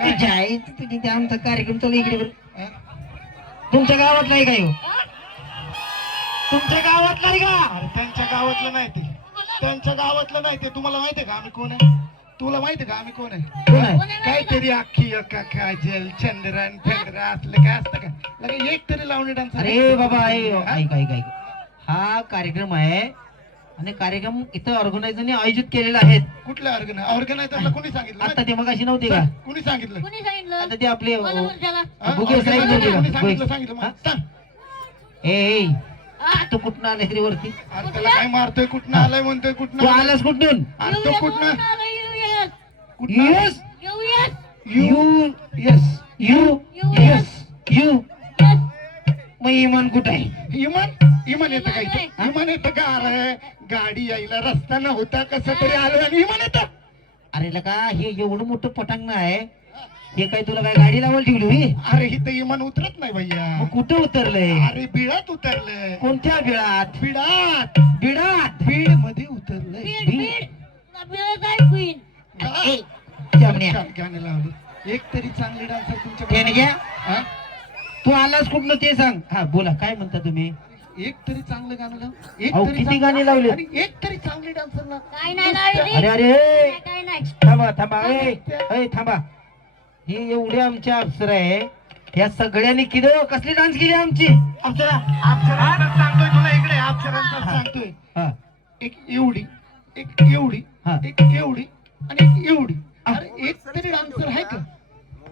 काय? तुझ्या आई तुझी ते आमचा कार्यक्रम चालू इकडे बरं. हा? तुमच्या गावात नाही काय हो तुमच्या गावात नाही का? अरे त्यांच्या गावातलं नाही ते. त्यांच्या गावातलं नाही ते. तुम्हाला माहितीये का आम्ही कोण आहे? तुला माहितीये का आम्ही कोण आहे? कोण आहे? काहीतरी अख्खी अक्का काजल चंद्रन फेंद्रा असलं काय असतं का? लगे एक तरी लावणी डान्स अरे बाबा ऐ- ऐक ऐक ऐक. हा कार्यक्रम आहे आणि कार्यक्रम इथं ऑर्गनायझरने आयोजित केलेला आहे. कुठल्या ऑर्गन ऑर्गनायझरला कोणी सांगितलं? आता ते मग अशी नव्हती का? कोणी सांगितलं? कोणी सांगितलं? आता ते आपले? हा? बुके साहेब organizer नव्हते कोणी का? सांगितलं बुके. सांगितलं? मग सांग. ए ए? तू कुठनं आलाय तरी वरती? अरे त्याला काय मारतोय? कुठनं आलाय म्हणतोय? तू कुठनं आलास कुठून? अरे तो US कुठनं? वरून आलो. कुठनं युएस. You yes. यू. मग इमान कुठं आहे? इमान? इमान येतं का इमान इथं? इमान येतं का अरे गाडी यायला रस्ता नव्हता कसं तरी आलो आणि येतं अरे लका हे एवढं मोठं पटांगण आहे. हे काय तुला काय गाडी लावायला ठेवली होई? अरे इथं इमान उतरत नाही भैया. मग कुठं उतरलंय? अरे बिळात उतरलंय. कोणत्या बिळात? बिळात. बिळात? बीडमध्ये उतरलंय. बीड, बीड. बीड. आपल्याला काय queen? ए, जामण्या. छान गाणं लावलं. एक तरी चांगली डान्सर तुमच्या हा? तू आलास कुठनं ते सांग. हा बोला काय म्हणता तुम्ही? एक तरी चांगलं गाणं लाव. एक अहो, तरी किती चांगलं- गाणी लावली? आणि एक तरी चांगली डान्सर काय नाही लावली? अरे अरे काय नाही थांबा थांबा ए ए, थांबा. ही एवढी आमची अप्सरा आहे. या सगळ्यांनी किती कसली डान्स केली आमची? अप्सरा अप्सरांचं सांगतोय तुला इकडे अप्सरांचं सांगतोय. हा. एक एवढी एक एवढी हा. एक एवढी आणि एक एवढी. अरे एक तरी डान्सर आहे का?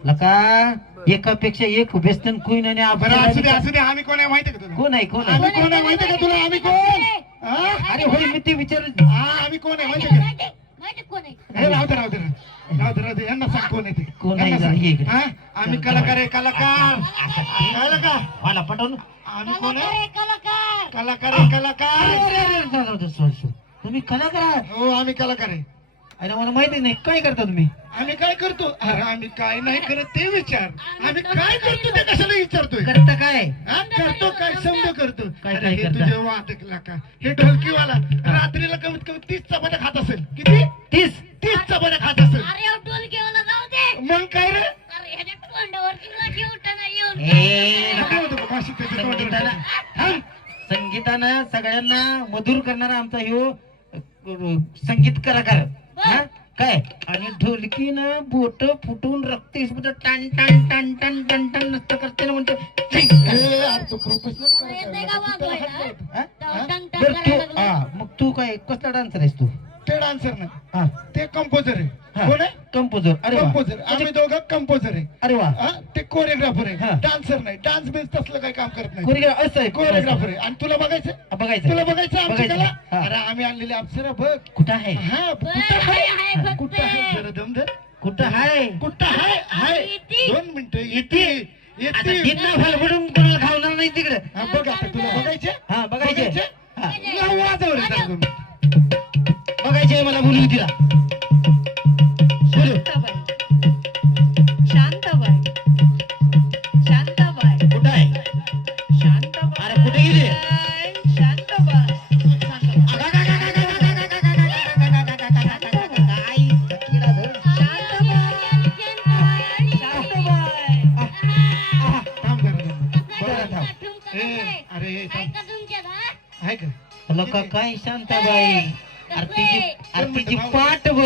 लका. एकापेक्षा एक वेस्टर्न क्वीन आणि बरं असू दे असू दे आम्ही कोण आहे माहिती का तुला? कोण आहे कोण आहे? आम्ही कोण आहे माहिती का तुला? आम्ही कोण? हा? अरे होय मी ते विचार हा आम्ही कोण आहे माहिती का? माहिती माहिती कोण आहे? हे राहू दे राहू दे राहू दे. राहू दे यांना सांग कोण आहे ते. कोण आहे यांना जरा सांग. ये इकडे. हा? आम्ही कलाकार आहे कलाकार. कळलं का? मला पटवून. आम्ही कोण आहे? कलाकार कलाकार. आहे कलाकार. तुम्ही कलाकार आहात. हो आम्ही कलाकार आहे. अरे मला माहिती नाही. काय करता तुम्ही? आम्ही काय करतो? अरे आम्ही काय नाही करत ते विचार. आम्ही काय करतो ते कशाला विचारतोय? करता काय? हा? करतो काय? समज करतो. काय- अरे काय हे करता? तुझे वादकला का हे ढोलकीवाला रात्रीला कमीत कमी तीस चपात्या खात असेल. किती? तीस? तीस चपात्या खात असेल. अरे अहो, ढोलकीवाला जाऊ दे. मग काय रे? अरे ह्याच्या तोंडावरती लाठी उठाना येऊन ए, नको होतं संगीताला. संगीतानं सगळ्यांना मधुर करणारा आमचा ह्यो अ, संगीत कलाकार. हा? काय? आणि ढोलकीनं बोट फुटून रक्त टान टान टान टान टान टान नसतं करते ना म्हणतो? हा? हा? मग तू काय कसला डान्सर आहेस तू? ते डान्सर नाही. हा. ते कंपोजर आहे. हा. कोण आहे? कंपोजर अरे वा. कंपोजर आम्ही दोघं कंपोजर आहे. अरे वा. हा? ते कोरिओग्राफर आहे. हा. डान्सर नाही. डान्स बेस तसलं काही काम करत नाही. कोरिओग्राफर असं आहे. कोरिओग्राफर आहे. आणि तुला बघायचं हा, बघायचं तुला बघायचं आमची बघायचं. कला? हा. अरे आम्ही आणलेली अप्सरा बघ. कुठं आहे? हा कुठं हाय, आहे? जरा दम धर कुठं आहे? कुठं आहे? हाय. दोन मिनिटं. येते येते दिना आहे का? लोक काय शांताबाई अरे तिची अरे तिची पाठ बघ.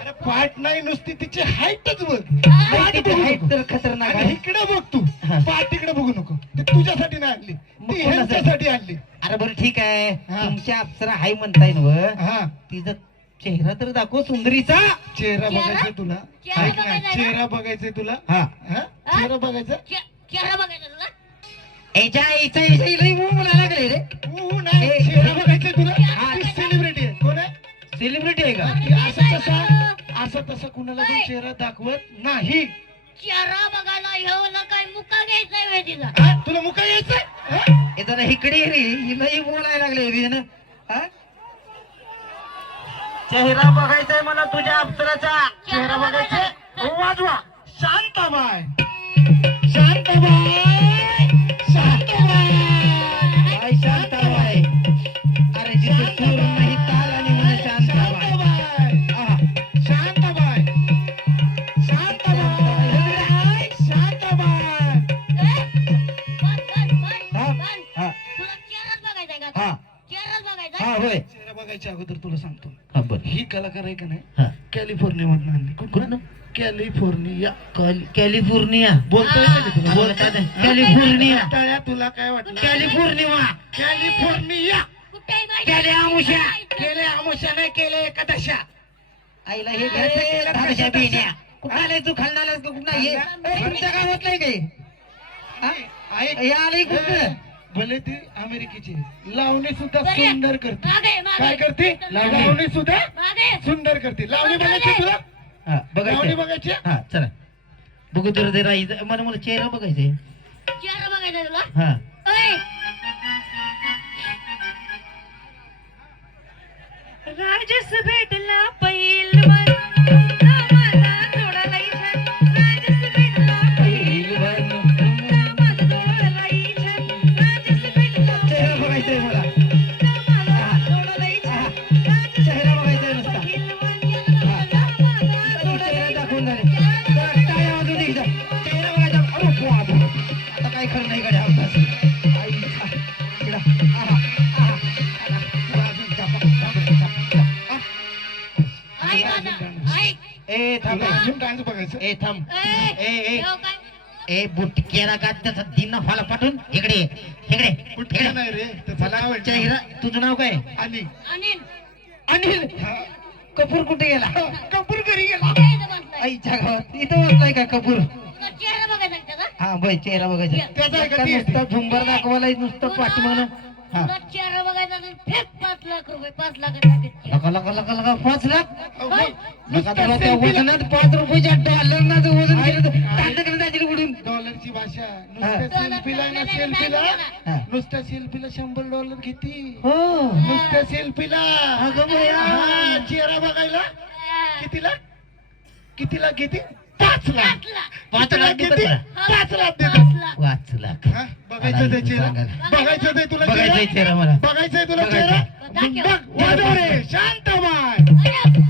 अरे पाठ नाही नुसती तिची हाईटच बघ. हा? पाठ नको. तर खतरनाक आणि आहे. इकडे बघ तू. हा. पाठ तिकडे बघू नको. ती तुझ्यासाठी नाही आणली. मग ती कोणासाठी? ह्यांच्यासाठी आणली. अरे बरं ठीक आहे. हा. तुमच्या अप्सरा हाय म्हणताय ना हा. तिचा चेहरा तर दाखव सुंदरीचा. चेहरा चेहरा? बघायचा तुला. चेहरा ऐक ना बघायचा? चेहरा बघायचंय तुला. हा. हा? चेहरा बघायचा? चेहरा बघायचा. तुला? याच्या याच्या याच्या लई मूळ मला लागले रे. ऊ, नाही ए. चेहरा बघायचंय तुला. हा. ती सेलिब्रिटी आहे. कोण आहे? सेलिब्रिटी आहे का? ती असं तसा असं तसं कुणाला पण चेहरा दाखवत नाही. चेहरा बघायला ह्यो काय मुका घ्यायचा वेळ तिला? हा? तुला मुका यायचंय हा? हे जरा इकडे ये रे. हिलाही बोलायला लागले रे ना हा? चेहरा बघायचाय मला तुझ्या अप्सराचा. चेहरा बघायचा वाजवा. शांताबाई अगोदर तुला सांगतो. हा ही कलाकार आहे का नाही? कॅलिफोर्निया मधून आणली. कुठं कॅलिफोर्निया. Cal- California. बोलता येतं का तुला? बोलता येतं. कॅलिफोर्निया. टाळ्या तुला काय वाटलं? कॅलिफोर्निया. कॅलिफोर्निया? केले आमुष्या. केले आमुष्या नाही केले एकादशा. आईला हे घ्यायचं. कुठं आलाय तू? का कुठं हे ए, तुमच्या गावात नाही काही आलंय कुठं? भले ती अमेरिकेची. लावणी सुद्धा. सुंदर करते. काय करते? लावणी. लावणी सुद्धा. सुंदर करते. लावणी बघायची तुला? हा लावणी बघायचं बघायची हा चला. बघू तर ते राहील मला मला चेहरा बघायचंय. चेहरा बघायचा तुला? हा. राजस भेटला आता काय खरं नाही गड्या. ए थांब डान्स बघायचं ए थांब ए, ए बुटकेला का त्याचा दिन फॉला पाठवून इकडे. इकडे इकडे. नाही रे त्याचं नाव चेहरा तुझं नाव काय आणि अनिल, अनिल कपूर कुठे गेला कपूर घरी गेला आईच्या गावात. इथं बसलाय का कपूर? हा बाई चेहरा बघायचा. नुसता झुंबर दाखवायला नुसतं पाठीमागं? हा. तुला चेहरा बघायचा तर फेक पाच लाख रुपये पाच लाखाचा घेतली. लका लका लका लका पाच लाख? वजनात पाच रुपयाच्या वजन केलं उडून डॉलरची भाषा. नुसत्या सेल्फीला ना सेल्फीला. नुसत्या सेल्फीला शंभर डॉलर घेते. हो. नुसत्या सेल्फीला. अगं. हा, चेहरा बघायला. कितीला? कितीला घेते पाच लाख. पाच लाख. पाच कितीला लाख घेते देतात पाच लाख पाच देते लाख. पाच लाख. हा, बघायचं ते चेहरा. बघायचं ते तुला बघायचंय चेहरा? चेहरा मला बघायचंय तुला. चेहरा? दाखव. बघ वाजव रे. शांत बाय